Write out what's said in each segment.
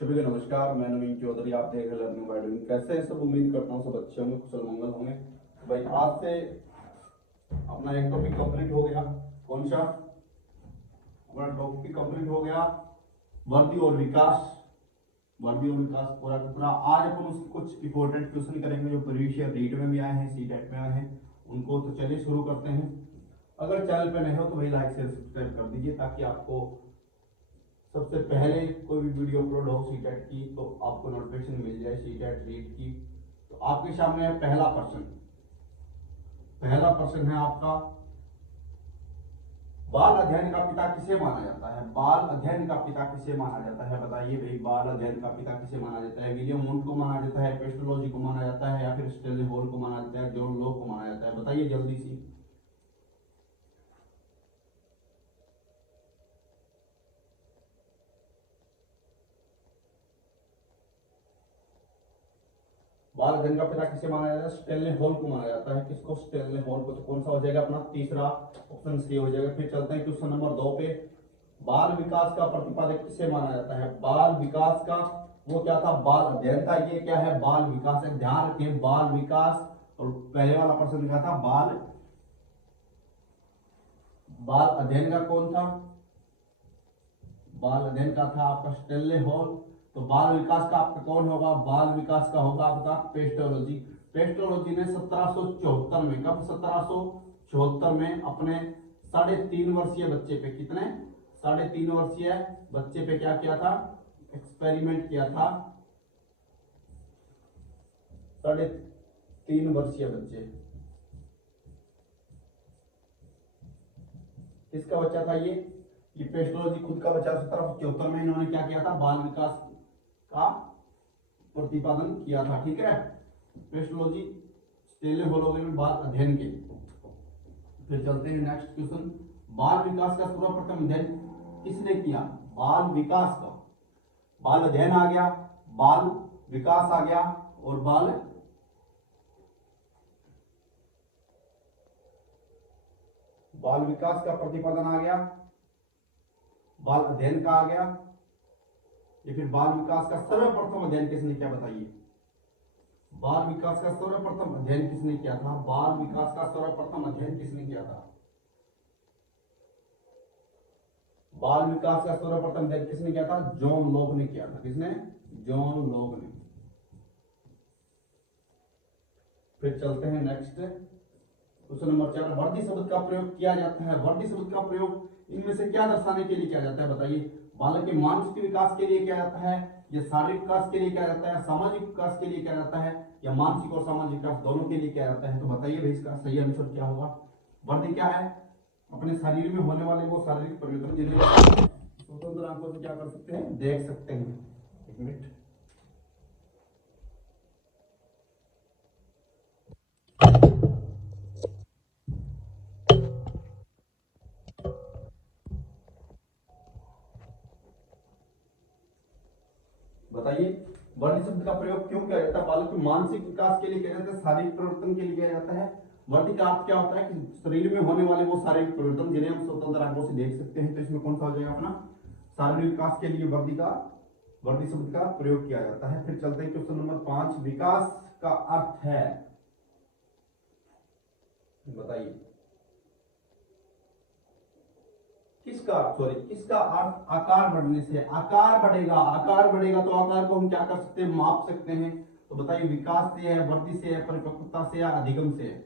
सभी को नमस्कार। मैं नवीन चौधरी, आप देख रहे हैं लर्निंग बाय डूइंग। कैसे हैं सब? उम्मीद करता हूँ सब अच्छे होंगे, कुशल मंगल होंगे। भाई आज से अपना एक टॉपिक कंप्लीट हो गया। कौन सा? अपना टॉपिक कंप्लीट हो गया वर्दी और विकास। वर्दी और विकास पूरा का पूरा। आज अपन उसके कुछ इंपॉर्टेंट क्वेश्चन करेंगे जो प्रीवियस ईयर रीट में भी आए हैं, सीटेट में आए हैं उनको। तो चलिए शुरू करते हैं। अगर चैनल पे नए हो तो भाई लाइक शेयर सब्सक्राइब कर दीजिए ताकि आपको सबसे पहले कोई भी वीडियो अपलोड हो सीटेट की तो आपको नोटिफिकेशन मिल जाए सीटेट रीट की। तो आपके सामने है पहला प्रश्न। पहला प्रश्न है आपका, बाल अध्ययन का पिता किसे माना जाता है? बाल अध्ययन का पिता किसे माना जाता है? बताइए भाई, बाल अध्ययन का पिता किसे माना जाता है? विलियम वुंड को माना जाता है, पेस्टोलॉजी को माना जाता है, या फिर स्टेनली हॉल को माना जाता है, जॉन लॉक को माना जाता है? बताइए जल्दी से। बाल अध्ययन का पिता किसे माना जाता है? स्टेनली हॉल को माना जाता है। किसको? स्टेनली हॉल को। तो कौन सा हो जाएगा अपना? तीसरा ऑप्शन सी हो जाएगा। फिर चलते हैं क्वेश्चन नंबर 2 पे। बाल विकास का प्रतिपादक किसे माना जाता है? बाल विकास का वो क्या था? बाल अध्ययन था। ये क्या है? बाल विकास है। ध्यान रखें, बाल विकास। और पहले वाला प्रश्न क्या था? बाल अध्ययन का कौन था? बाल अध्ययन का था आपका स्टेनले हॉल। तो बाल विकास का आपका कौन होगा? बाल विकास का होगा आपका पेस्टोलॉजी। पेस्टोलॉजी ने 1774 में, कब? 1774 में अपने 3.5 वर्षीय बच्चे पे, कितने? 3.5 वर्षीय बच्चे पे क्या किया था? एक्सपेरिमेंट किया था। 3.5 वर्षीय बच्चे, किसका बच्चा था ये? पेस्टोलॉजी खुद का बच्चा। 1774 में इन्होंने क्या किया था? बाल विकास का प्रतिपादन किया था। ठीक है, पेस्टोलॉजी स्टेनले हॉल में बाल अध्ययन के। फिर चलते हैं नेक्स्ट क्वेश्चन। बाल विकास का सर्वप्रथम अध्ययन किसने किया? बाल विकास का, बाल अध्ययन आ गया, बाल विकास आ गया, और बाल विकास का प्रतिपादन आ गया, बाल अध्ययन का आ गया। ये फिर बाल विकास का सर्वप्रथम अध्ययन किसने किया? बताइए। बाल विकास का सर्वप्रथम अध्ययन किसने किया था? बाल विकास का सर्वप्रथम अध्ययन किसने किया था? बाल विकास का सर्वप्रथम अध्ययन किसने किया था? जॉन लॉक ने किया था। किसने? जॉन लॉक ने। फिर चलते हैं नेक्स्ट क्वेश्चन नंबर 4। वर्दी शब्द का प्रयोग किया जाता है। वर्दी शब्द का प्रयोग इनमें से क्या दर्शाने के लिए किया जाता है? बताइए। बालक के मानसिक विकास के लिए किया जाता है, या शारीरिक विकास के लिए किया जाता है, सामाजिक विकास के लिए किया जाता है, या मानसिक और सामाजिक विकास दोनों के लिए किया जाता है? तो बताइए भाई, इसका सही आंसर क्या होगा? वर्दी क्या है? अपने शरीर में होने वाले वो शारीरिक परिवर्तन जिन्हें स्वतंत्र आंखों से क्या कर सकते हैं? देख सकते हैं। एक मिनट। बताइए, वर्दी शब्द का प्रयोग क्यों किया जाता है? बालक के मानसिक विकास के लिए किया जाता है, शारीरिक परिवर्तन के लिए किया जाता है। वर्दी का अर्थ क्या होता है? कि शरीर में होने वाले वो शारीरिक परिवर्तन जिन्हें हम स्वतंत्र आंखों से देख सकते हैं। तो इसमें कौन सा हो जाएगा अपना? शारीरिक विकास के लिए वर्दी शब्द का प्रयोग किया जाता है। फिर चलते हैं क्वेश्चन नंबर 5। विकास का अर्थ है, बताइए किसका अर्थ आकार बढ़ने से? आकार बढ़ेगा तो आकार को हम क्या कर सकते हैं? माप सकते हैं। तो बताइए, विकास से है, वृद्धि से है, परिपक्वता से, या अधिगम से है?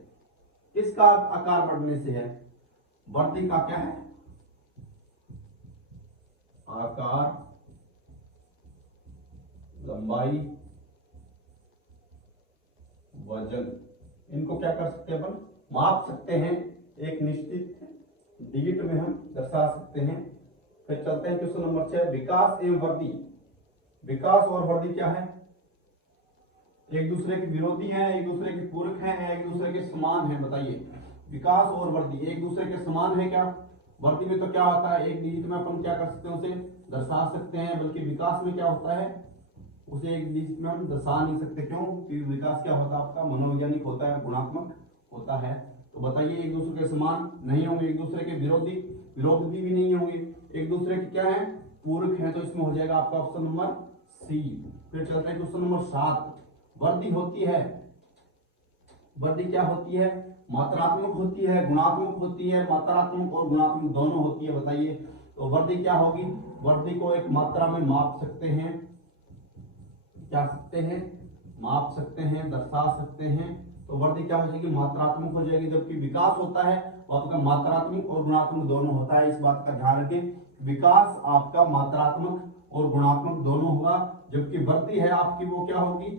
किसका आकार बढ़ने से है? वृद्धि का क्या है? आकार, लंबाई, वजन, इनको क्या कर सकते हैं? अपन माप सकते हैं, एक निश्चित डिजिट में हम दर्शा सकते हैं। फिर चलते हैं क्वेश्चन नंबर 6। विकास एवं वृद्धि। विकास और वृद्धि क्या है? एक दूसरे के विरोधी हैं, एक दूसरे के पूरक हैं, एक दूसरे के समान हैं? बताइए। विकास और वृद्धि एक दूसरे के समान है क्या? वृद्धि में तो क्या होता है? एक डिजिट में अपन क्या कर सकते हैं? उसे दर्शा सकते हैं। बल्कि विकास में क्या होता है? उसे एक डिजिट में हम दर्शा नहीं सकते। क्यों? क्योंकि विकास क्या होता है आपका? मनोवैज्ञानिक होता है, गुणात्मक होता है। तो बताइए, एक दूसरे के समान नहीं होंगे, एक दूसरे के विरोधी भी नहीं होंगे, एक दूसरे के क्या है? पूरक है। तो इसमें हो जाएगा आपका ऑप्शन नंबर सी। फिर चलते हैं क्वेश्चन नंबर 7। वृद्धि होती है, वृद्धि क्या होती है? मात्रात्मक होती है, गुणात्मक होती है, मात्रात्मक और गुणात्मक दोनों होती है, बताइए। तो वृद्धि क्या होगी? वृद्धि को एक मात्रा में माप सकते हैं, क्या सकते हैं? माप सकते हैं, दर्शा सकते हैं। तो वृद्धि क्या हो जाएगी? मात्रात्मक हो जाएगी। जबकि विकास होता है वो आपका मात्रात्मक और गुणात्मक दोनों होता है, इस बात का ध्यान रखें। विकास आपका मात्रात्मक और गुणात्मक दोनों होगा, जबकि वृद्धि है आपकी वो क्या होगी?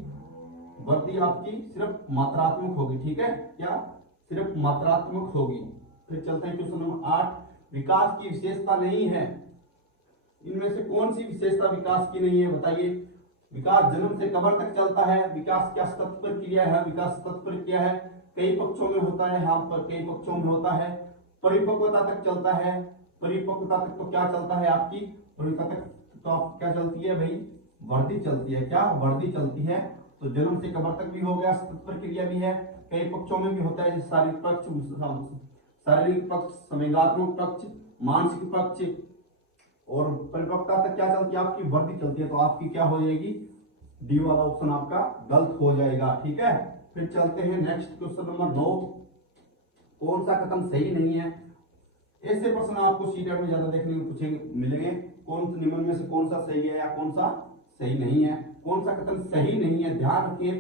वृद्धि आपकी सिर्फ मात्रात्मक होगी, ठीक है? क्या? सिर्फ मात्रात्मक होगी। फिर चलते हैं क्वेश्चन नंबर 8। विकास की विशेषता नहीं है, इनमें से कौन सी विशेषता विकास की नहीं है, बताइए। विकास जन्म से कबर तक चलता है। विकास क्या तत्पर क्रिया है? विकास तत्पर क्रिया है, कई पक्षों में होता है, यहाँ पर कई पक्षों में होता है। परिपक्वता तक चलता है। परिपक्वता तक तो क्या चलता है आपकी? परिपक्वता तक तो आप क्या चलती है भाई? वृद्धि चलती है। क्या? वृद्धि चलती है। तो जन्म से कबर तक भी हो गया, तत्पर क्रिया भी है, कई पक्षों में भी होता है, जैसे शारीरिक पक्ष, शारीरिक पक्ष, संवेगात्मक पक्ष, मानसिक पक्ष। और परिपक्वता तक क्या चलती है आपकी? वृद्धि चलती है। तो आपकी क्या हो जाएगी? डी वाला ऑप्शन आपका गलत हो जाएगा, ठीक है। फिर चलते हैं नेक्स्ट क्वेश्चन नंबर 9। कौन सा कथन सही नहीं है? ऐसे प्रश्न आपको सीटेट में ज्यादा देखने को पूछेंगे, मिलेंगे। कौन निम्न में से कौन सा सही है या कौन सा सही नहीं है? कौन सा कथन सही नहीं है, ध्यान रखिए,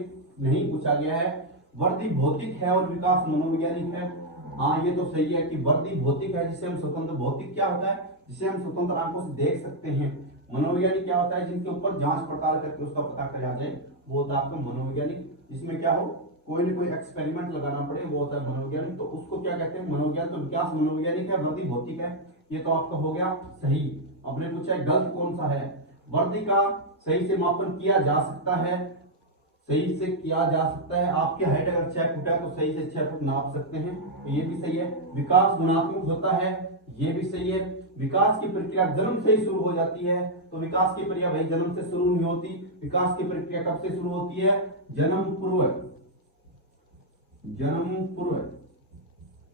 नहीं पूछा गया है। वृद्धि भौतिक है और विकास मनोवैज्ञानिक है। हाँ, ये तो सही है कि वृद्धि भौतिक है, जिसे हम स्वतंत्र, भौतिक क्या होता है? जिसे हम स्वतंत्र आंखों से देख सकते हैं। मनोवैज्ञानिक क्या होता है? जिनके ऊपर जांच पड़ताल करके उसका पता करा जाए, वो होता है आपका मनोवैज्ञानिक। जिसमें क्या हो, कोई ना कोई एक्सपेरिमेंट लगाना पड़े, वो होता है मनोविज्ञान। तो उसको क्या कहते हैं? मनोविज्ञान। तो विकास मनोवैज्ञानिक है, वृद्धि भौतिक है। ये तो आपका हो गया सही। आपने पूछा है गलत कौन सा है? वृद्धि का सही से मापन किया जा सकता है, सही से किया जा सकता है। आपकी हाइट अगर 6 फुट है तो सही से 6 फुट नाप सकते हैं, तो ये भी सही है। विकास गुणात्मक होता है, ये भी सही है। विकास की प्रक्रिया जन्म से ही शुरू हो जाती है, तो विकास की प्रक्रिया भाई जन्म से शुरू नहीं होती। विकास की प्रक्रिया कब से शुरू होती है? जन्म पूर्व। जन्म पूर्व,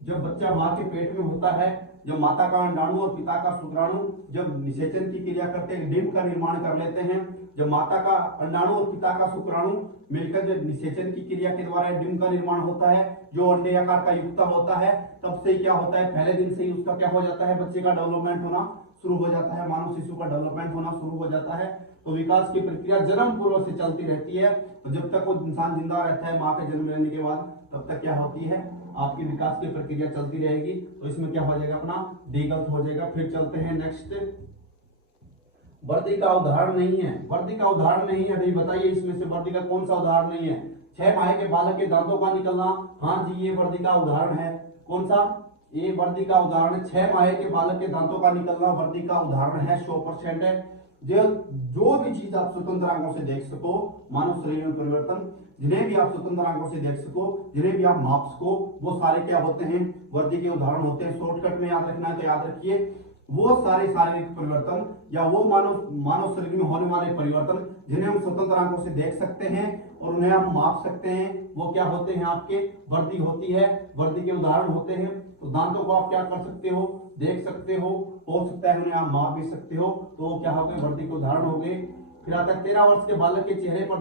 जब बच्चा मां के पेट में होता है, जब माता का अंडाणु और पिता का शुक्राणु जब निषेचन की क्रिया करते हैं, डिंब का निर्माण कर लेते हैं। जब माता का अंडाणु और पिता का शुक्राणु मिलकर जब निषेचन की क्रिया के द्वारा डिंब का निर्माण होता है, जो अंडे आकार का युक्त होता है, तब से क्या होता है? पहले दिन से ही उसका क्या हो जाता है? बच्चे का डेवलपमेंट होना शुरू हो जाता है, मानव शिशु का डेवलपमेंट होना शुरू हो जाता है। तो विकास की प्रक्रिया जन्म पूर्व से चलती रहती है। तो जब तक वो इंसान जिंदा रहता है मां के जन्म लेने के बाद, तब तक क्या होती है? आपकी विकास की प्रक्रिया चलती रहेगी। तो इसमें क्या हो जाएगा? अपना डी गलत हो जाएगा। फिर चलते हैं नेक्स्ट। वृद्धि का उदाहरण नहीं है, वृद्धि का उदाहरण नहीं है भाई, बताइए इसमें से वृद्धि का कौन सा उदाहरण नहीं है? 6 माह के बालक के दांतों का निकलना, हाँ जी ये वृद्धि का उदाहरण है। कौन सा? ये वृद्धि का उदाहरण है। 6 माह के बालक के दांतों का निकलना वृद्धि का उदाहरण है, 100% है। जो भी चीज आप स्वतंत्र आंखों से देख सको, मानव शरीर में परिवर्तन, जिन्हें भी आप स्वतंत्र आंखों से देख सको, जिन्हें भी आप माप सको, वो सारे क्या होते हैं? वृद्धि के उदाहरण होते हैं। शॉर्टकट में याद रखना है तो याद रखिए, वो सारे शारीरिक परिवर्तन या वो मानव शरीर में होने वाले परिवर्तन जिन्हें हम स्वतंत्र आंखों से देख सकते हैं और उन्हें हम माप सकते हैं, वो क्या होते हैं? आपके वृद्धि होती है, वृद्धि के उदाहरण होते हैं। तो दांतों को आप क्या कर सकते हो? देख सकते हो सकता है उन्हें आप माप भी सकते हो, तो क्या हो गए? वृद्धि के उदाहरण हो गए। फिर आता है 13 वर्ष के बालक के चेहरे पर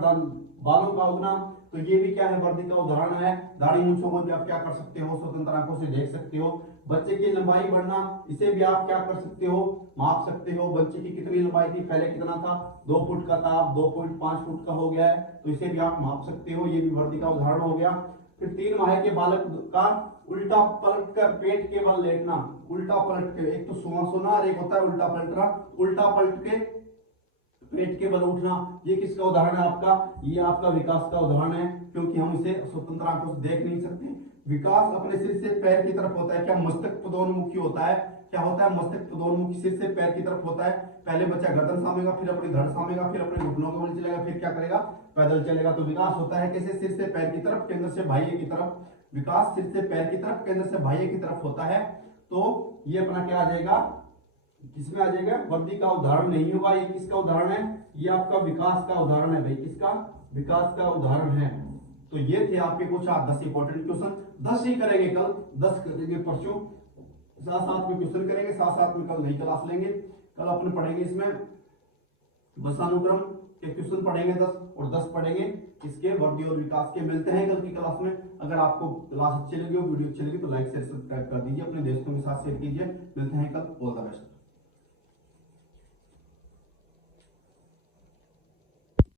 बालों का उगना, तो ये भी क्या है? वृद्धि का उदाहरण है। दाढ़ी मूंछों को भी आप क्या कर सकते हो? स्वतंत्र आंखों से देख सकते हो। बच्चे की लंबाई बढ़ना, इसे भी आप क्या कर सकते हो? माप सकते हो। बच्चे की कितनी लंबाई थी? पहले कितना था? 2 फुट का था, 2.5 फुट का हो गया है, तो इसे भी आप माप सकते हो। ये भी वृद्धि का उदाहरण हो गया। फिर 3 माह के बालक का उल्टा पलट कर पेट के बल लेटना, उल्टा पलट के, एक तो सोना और एक होता है उल्टा पलटना, उल्टा पलट के पेट के बल उठना, ये किसका उदाहरण है आपका? ये आपका विकास का उदाहरण है, क्योंकि हम इसे स्वतंत्र आंखों से देख नहीं सकते। विकास अपने सिर से पैर की तरफ होता है। क्या? मस्तक पदोन्मुखी होता है। क्या होता है? मस्तक पदोन्मुखी, सिर से पैर की तरफ होता है। पहले बच्चा गर्दन सामेगा, फिर अपनी धड़ सामेगा, फिर अपने घुटनों के बल चलेगा, फिर क्या करेगा? पैदल चलेगा। तो विकास होता है कैसे? सिर से पैर की तरफ, केंद्र से बाह्य की तरफ। विकास सिर से पैर की तरफ, केंद्र से बाह्य की तरफ होता है। तो ये अपना क्या आ जाएगा? किसमें आ जाएगा? वृद्धि का उदाहरण नहीं होगा। ये किसका उदाहरण है? ये आपका विकास का उदाहरण है भाई। किसका? विकास का उदाहरण है। तो ये थे आपके कुछ 10 इंपॉर्टेंट क्वेश्चन। 10 ही करेंगे कल, 10 करेंगे परसों, साथ साथ में क्वेश्चन करेंगे, साथ साथ में कल नई क्लास लेंगे। कल अपन पढ़ेंगे इसमें वंशानुक्रम के क्वेश्चन पढ़ेंगे 10 और 10 पढ़ेंगे इसके वृद्धि और विकास के। मिलते हैं कल की क्लास में। अगर आपको क्लास अच्छी लगी हो, वीडियो अच्छी लगी तो लाइक शेयर सब्सक्राइब कर दीजिए, अपने दोस्तों के साथ शेयर कीजिए। मिलते हैं कल। All the best.